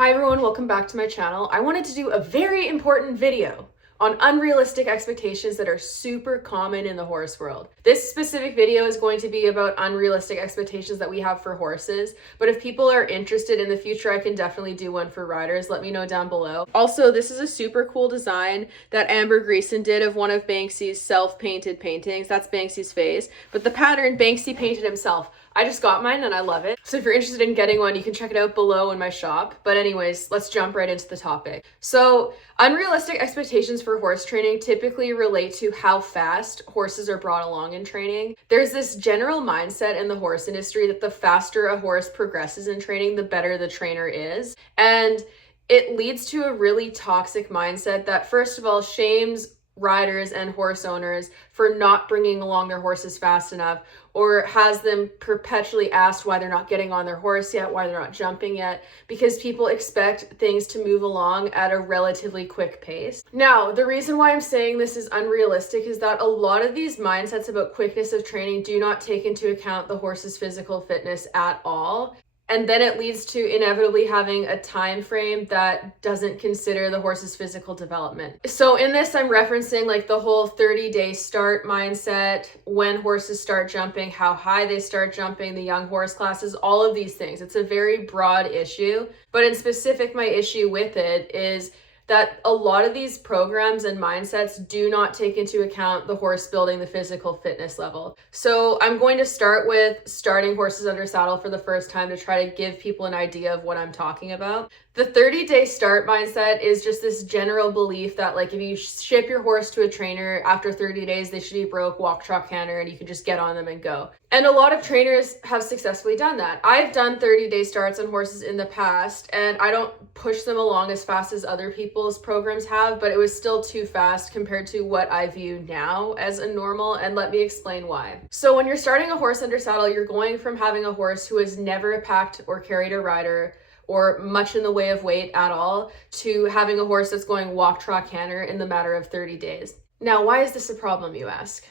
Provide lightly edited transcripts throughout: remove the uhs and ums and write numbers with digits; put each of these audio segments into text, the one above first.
Hi everyone, welcome back to my channel. I wanted to do a very important video on unrealistic expectations that are super common in the horse world. This specific video is going to be about unrealistic expectations that we have for horses, but if people are interested in the future, I can definitely do one for riders. Let me know down below. Also, this is a super cool design that Amber Greason did of one of Banksy's self-painted paintings. That's Banksy's face, but the pattern Banksy painted himself. I just got mine and I love it. So if you're interested in getting one, you can check it out below in my shop. But anyways, let's jump right into the topic. So unrealistic expectations for horse training typically relate to how fast horses are brought along in training. There's this general mindset in the horse industry that the faster a horse progresses in training, the better the trainer is. And it leads to a really toxic mindset that, first of all, shames riders and horse owners for not bringing along their horses fast enough, or has them perpetually asked why they're not getting on their horse yet, why they're not jumping yet, because people expect things to move along at a relatively quick pace. Now, the reason why I'm saying this is unrealistic is that a lot of these mindsets about quickness of training do not take into account the horse's physical fitness at all. And then it leads to inevitably having a time frame that doesn't consider the horse's physical development. So in this, I'm referencing like the whole 30-day start mindset, when horses start jumping, how high they start jumping, the young horse classes, all of these things. It's a very broad issue, but in specific, my issue with it is that a lot of these programs and mindsets do not take into account the horse building the physical fitness level. So I'm going to start with starting horses under saddle for the first time to try to give people an idea of what I'm talking about. The 30-day start mindset is just this general belief that like if you ship your horse to a trainer after 30 days, they should be broke, walk, trot, canter, and you can just get on them and go. And a lot of trainers have successfully done that. I've done 30-day starts on horses in the past, and I don't push them along as fast as other people's programs have, but it was still too fast compared to what I view now as a normal, and let me explain why. So when you're starting a horse under saddle, you're going from having a horse who has never packed or carried a rider or much in the way of weight at all, to having a horse that's going walk, trot, canter in the matter of 30 days. Now, why is this a problem, you ask?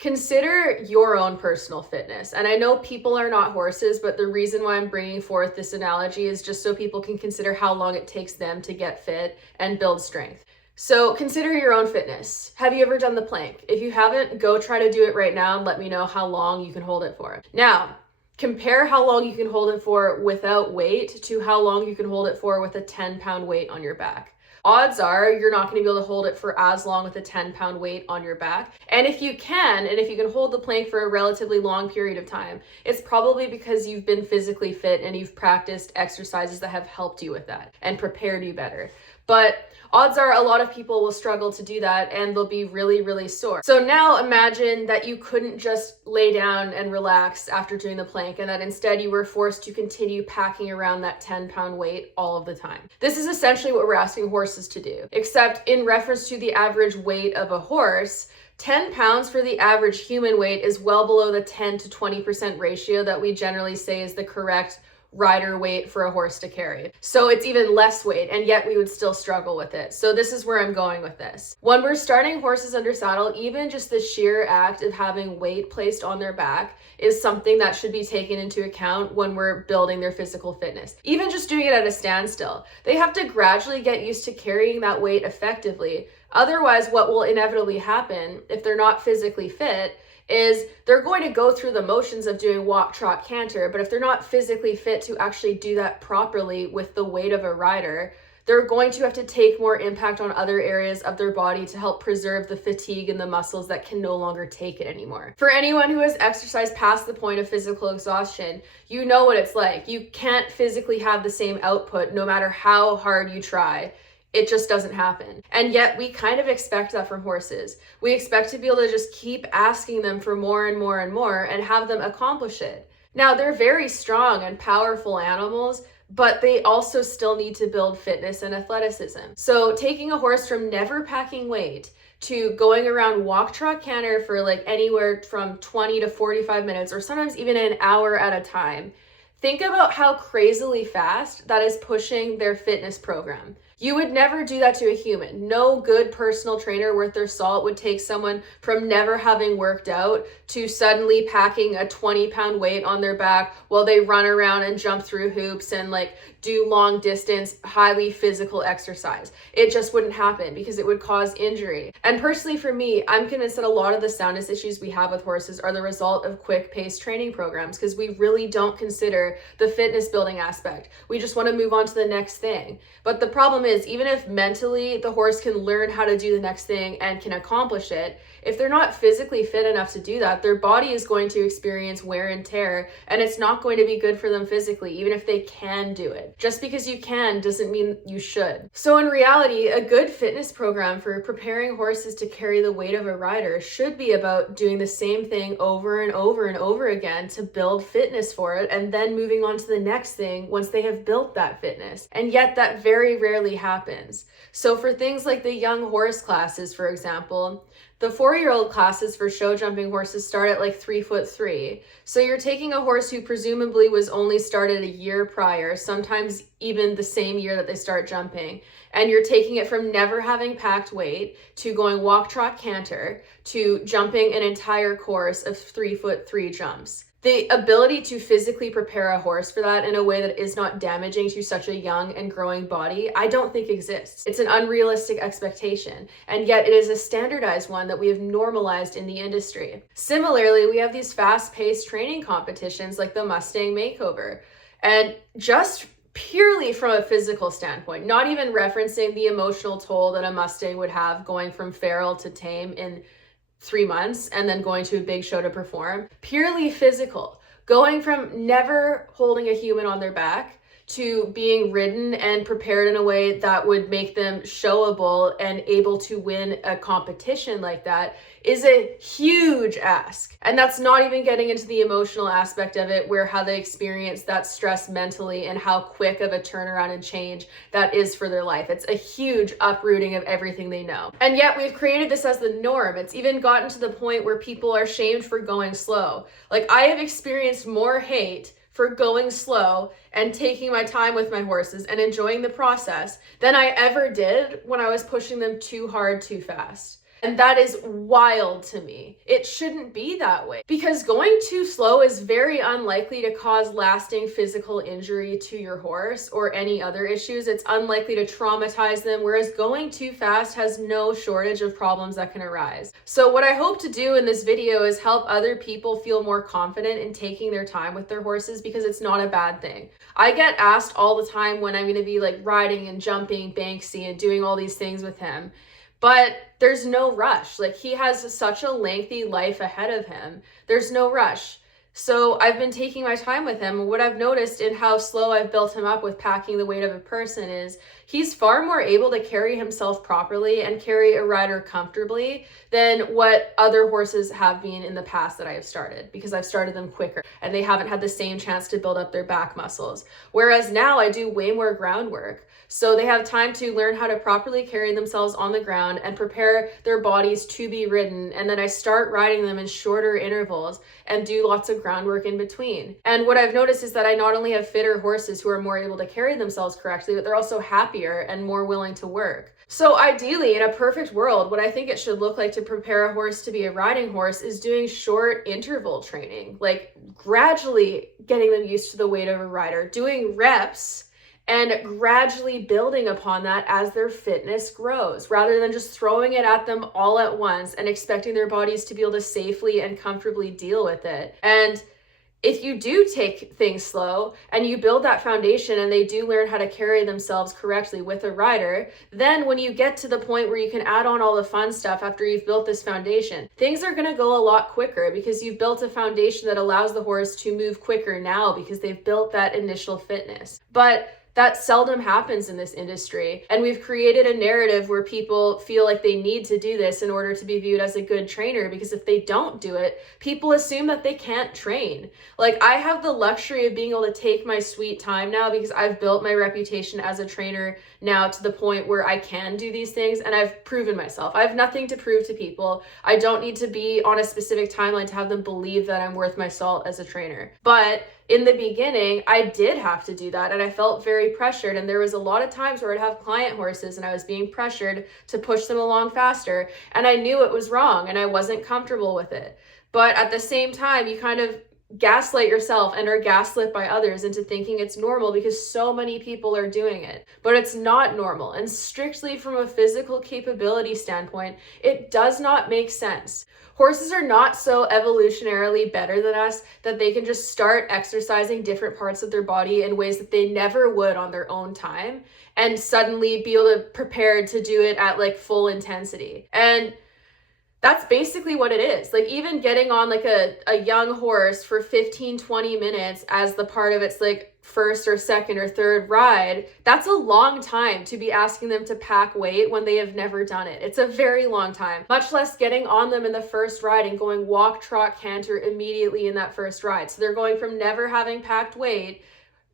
Consider your own personal fitness. And I know people are not horses, but the reason why I'm bringing forth this analogy is just so people can consider how long it takes them to get fit and build strength. So consider your own fitness. Have you ever done the plank? If you haven't, go try to do it right now and let me know how long you can hold it for. Now, compare how long you can hold it for without weight to how long you can hold it for with a 10-pound weight on your back. Odds are you're not going to be able to hold it for as long with a 10-pound weight on your back. And if you can hold the plank for a relatively long period of time, it's probably because you've been physically fit and you've practiced exercises that have helped you with that and prepared you better. But odds are a lot of people will struggle to do that and they'll be really, really sore. So now imagine that you couldn't just lay down and relax after doing the plank, and that instead you were forced to continue packing around that 10-pound weight all of the time. This is essentially what we're asking horses to do, except in reference to the average weight of a horse, 10 pounds for the average human weight is well below the 10 to 20% ratio that we generally say is the correct rider weight for a horse to carry. So it's even less weight, and yet we would still struggle with it. So this is where I'm going with this. When we're starting horses under saddle, even just the sheer act of having weight placed on their back is something that should be taken into account when we're building their physical fitness. Even just doing it at a standstill, they have to gradually get used to carrying that weight effectively. Otherwise, what will inevitably happen if they're not physically fit is they're going to go through the motions of doing walk, trot, canter, but if they're not physically fit to actually do that properly with the weight of a rider, they're going to have to take more impact on other areas of their body to help preserve the fatigue in the muscles that can no longer take it anymore. For anyone who has exercised past the point of physical exhaustion, you know what it's like. You can't physically have the same output no matter how hard you try. It just doesn't happen. And yet we kind of expect that from horses. We expect to be able to just keep asking them for more and more and more and have them accomplish it. Now, they're very strong and powerful animals, but they also still need to build fitness and athleticism. So taking a horse from never packing weight to going around walk, trot, canter for like anywhere from 20 to 45 minutes, or sometimes even an hour at a time, think about how crazily fast that is pushing their fitness program. You would never do that to a human. No good personal trainer worth their salt would take someone from never having worked out to suddenly packing a 20-pound weight on their back while they run around and jump through hoops and like do long distance, highly physical exercise. It just wouldn't happen because it would cause injury. And personally for me, I'm convinced that a lot of the soundness issues we have with horses are the result of quick paced training programs because we really don't consider the fitness building aspect. We just want to move on to the next thing. But the problem is, even if mentally the horse can learn how to do the next thing and can accomplish it, if they're not physically fit enough to do that, their body is going to experience wear and tear, and it's not going to be good for them physically, even if they can do it. Just because you can doesn't mean you should. So in reality, a good fitness program for preparing horses to carry the weight of a rider should be about doing the same thing over and over and over again to build fitness for it, and then moving on to the next thing once they have built that fitness. And yet that very rarely happens. So for things like the young horse classes, for example, the 4-year-old classes for show jumping horses start at like 3'3". So you're taking a horse who presumably was only started a year prior, sometimes even the same year that they start jumping, and you're taking it from never having packed weight to going walk, trot, canter to jumping an entire course of 3'3" jumps. The ability to physically prepare a horse for that in a way that is not damaging to such a young and growing body, I don't think exists. It's an unrealistic expectation, and yet it is a standardized one that we have normalized in the industry. Similarly, we have these fast-paced training competitions like the Mustang Makeover, and just purely from a physical standpoint, not even referencing the emotional toll that a Mustang would have going from feral to tame in 3 months and then going to a big show to perform. Purely physical, going from never holding a human on their back to being ridden and prepared in a way that would make them showable and able to win a competition like that is a huge ask. And that's not even getting into the emotional aspect of it, where how they experience that stress mentally and how quick of a turnaround and change that is for their life. It's a huge uprooting of everything they know. And yet we've created this as the norm. It's even gotten to the point where people are shamed for going slow. Like, I have experienced more hate for going slow and taking my time with my horses and enjoying the process than I ever did when I was pushing them too hard, too fast. And that is wild to me. It shouldn't be that way, because going too slow is very unlikely to cause lasting physical injury to your horse or any other issues. It's unlikely to traumatize them, whereas going too fast has no shortage of problems that can arise. So what I hope to do in this video is help other people feel more confident in taking their time with their horses, because it's not a bad thing. I get asked all the time when I'm going to be like riding and jumping Banksy and doing all these things with him. But there's no rush. Like, he has such a lengthy life ahead of him. There's no rush. So I've been taking my time with him. What I've noticed in how slow I've built him up with packing the weight of a person is he's far more able to carry himself properly and carry a rider comfortably than what other horses have been in the past that I have started, because I've started them quicker and they haven't had the same chance to build up their back muscles. Whereas now I do way more groundwork. So they have time to learn how to properly carry themselves on the ground and prepare their bodies to be ridden. And then I start riding them in shorter intervals and do lots of groundwork in between. And what I've noticed is that I not only have fitter horses who are more able to carry themselves correctly, but they're also happier and more willing to work. So ideally, in a perfect world, what I think it should look like to prepare a horse to be a riding horse is doing short interval training, like gradually getting them used to the weight of a rider, doing reps and gradually building upon that as their fitness grows, rather than just throwing it at them all at once and expecting their bodies to be able to safely and comfortably deal with it. And if you do take things slow and you build that foundation and they do learn how to carry themselves correctly with a rider, then when you get to the point where you can add on all the fun stuff after you've built this foundation, things are going to go a lot quicker because you've built a foundation that allows the horse to move quicker now because they've built that initial fitness. But that seldom happens in this industry. And we've created a narrative where people feel like they need to do this in order to be viewed as a good trainer, because if they don't do it, people assume that they can't train. Like, I have the luxury of being able to take my sweet time now because I've built my reputation as a trainer now to the point where I can do these things, and I've proven myself. I have nothing to prove to people. I don't need to be on a specific timeline to have them believe that I'm worth my salt as a trainer. But in the beginning, I did have to do that, and I felt very pressured. And there was a lot of times where I'd have client horses and I was being pressured to push them along faster, and I knew it was wrong and I wasn't comfortable with it. But at the same time, you kind of gaslight yourself and are gaslit by others into thinking it's normal because so many people are doing it. But it's not normal. And strictly from a physical capability standpoint, it does not make sense. Horses are not so evolutionarily better than us that they can just start exercising different parts of their body in ways that they never would on their own time and suddenly be able to prepare to do it at like full intensity. And that's basically what it is. Like even getting on like a young horse for 15-20 minutes as the part of its like first or second or third ride, that's a long time to be asking them to pack weight when they have never done it. It's a very long time, much less getting on them in the first ride and going walk, trot, canter immediately in that first ride. So they're going from never having packed weight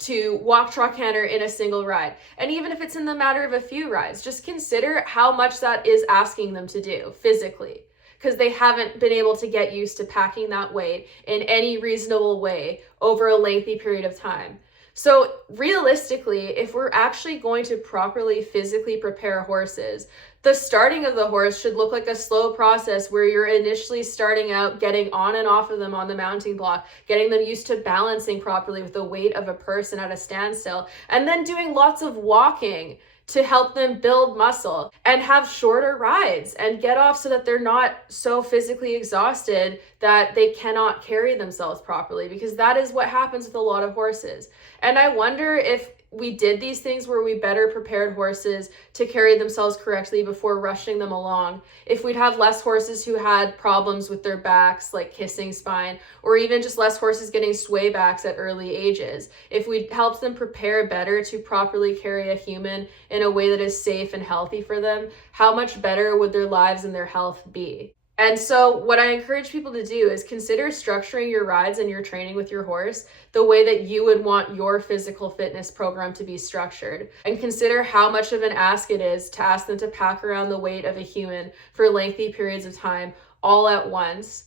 to walk, trot, canter in a single ride. And even if it's in the matter of a few rides, just consider how much that is asking them to do physically, because they haven't been able to get used to packing that weight in any reasonable way over a lengthy period of time. So realistically, if we're actually going to properly physically prepare horses, the starting of the horse should look like a slow process where you're initially starting out getting on and off of them on the mounting block, getting them used to balancing properly with the weight of a person at a standstill, and then doing lots of walking to help them build muscle and have shorter rides and get off so that they're not so physically exhausted that they cannot carry themselves properly, because that is what happens with a lot of horses. And I wonder if we did these things where we better prepared horses to carry themselves correctly before rushing them along, if we'd have less horses who had problems with their backs, like kissing spine, or even just less horses getting sway backs at early ages, if we helped them prepare better to properly carry a human in a way that is safe and healthy for them, how much better would their lives and their health be? And so what I encourage people to do is consider structuring your rides and your training with your horse the way that you would want your physical fitness program to be structured. And consider how much of an ask it is to ask them to pack around the weight of a human for lengthy periods of time all at once.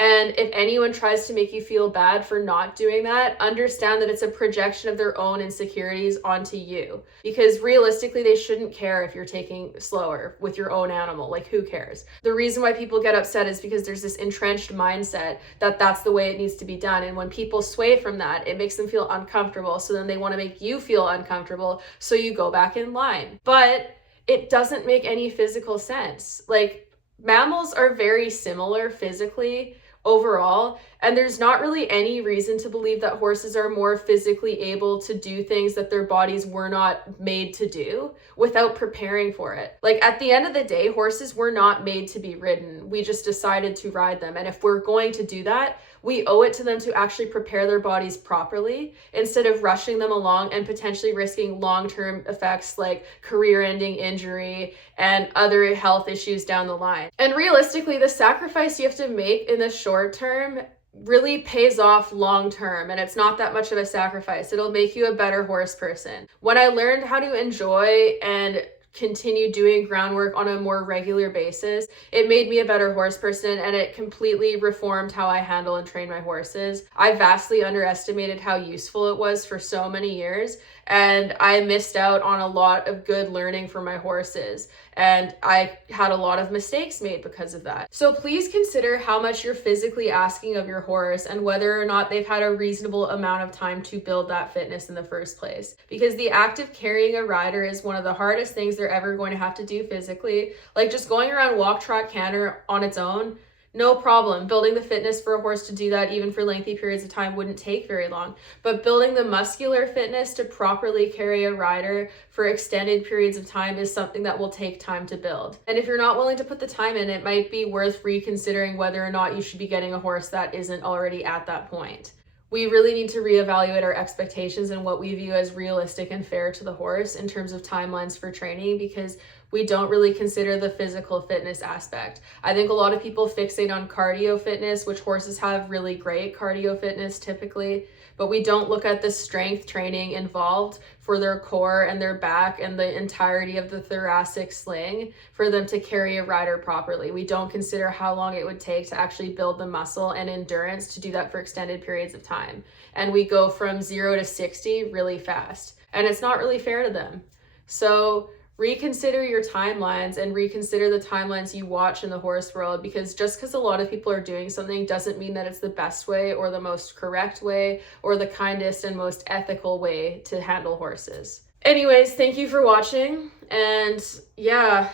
And if anyone tries to make you feel bad for not doing that, understand that it's a projection of their own insecurities onto you. Because realistically, they shouldn't care if you're taking slower with your own animal. Like, who cares? The reason why people get upset is because there's this entrenched mindset that that's the way it needs to be done. And when people sway from that, it makes them feel uncomfortable. So then they want to make you feel uncomfortable. So you go back in line. But it doesn't make any physical sense. Like, mammals are very similar physically overall, and there's not really any reason to believe that horses are more physically able to do things that their bodies were not made to do without preparing for it. Like, at the end of the day, horses were not made to be ridden. We just decided to ride them. And if we're going to do that, we owe it to them to actually prepare their bodies properly instead of rushing them along and potentially risking long-term effects like career-ending injury and other health issues down the line. And realistically, the sacrifice you have to make in the short term really pays off long term, and it's not that much of a sacrifice. It'll make you a better horse person. When I learned how to enjoy and continue doing groundwork on a more regular basis, it made me a better horse person, and it completely reformed how I handle and train my horses. I vastly underestimated how useful it was for so many years, and I missed out on a lot of good learning for my horses, and I had a lot of mistakes made because of that. So please consider how much you're physically asking of your horse and whether or not they've had a reasonable amount of time to build that fitness in the first place. Because the act of carrying a rider is one of the hardest things they're ever going to have to do physically. Like, just going around walk, trot, canter on its own, no problem. Building the fitness for a horse to do that even for lengthy periods of time wouldn't take very long. But building the muscular fitness to properly carry a rider for extended periods of time is something that will take time to build. And if you're not willing to put the time in, it might be worth reconsidering whether or not you should be getting a horse that isn't already at that point. We really need to reevaluate our expectations and what we view as realistic and fair to the horse in terms of timelines for training, because we don't really consider the physical fitness aspect. I think a lot of people fixate on cardio fitness, which horses have really great cardio fitness typically, but we don't look at the strength training involved for their core and their back and the entirety of the thoracic sling for them to carry a rider properly. We don't consider how long it would take to actually build the muscle and endurance to do that for extended periods of time. And we go from 0 to 60 really fast, and it's not really fair to them. So reconsider your timelines and reconsider the timelines you watch in the horse world, because just because a lot of people are doing something doesn't mean that it's the best way or the most correct way or the kindest and most ethical way to handle horses. Anyways, thank you for watching, and yeah,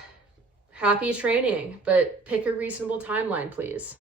happy training, but pick a reasonable timeline, please.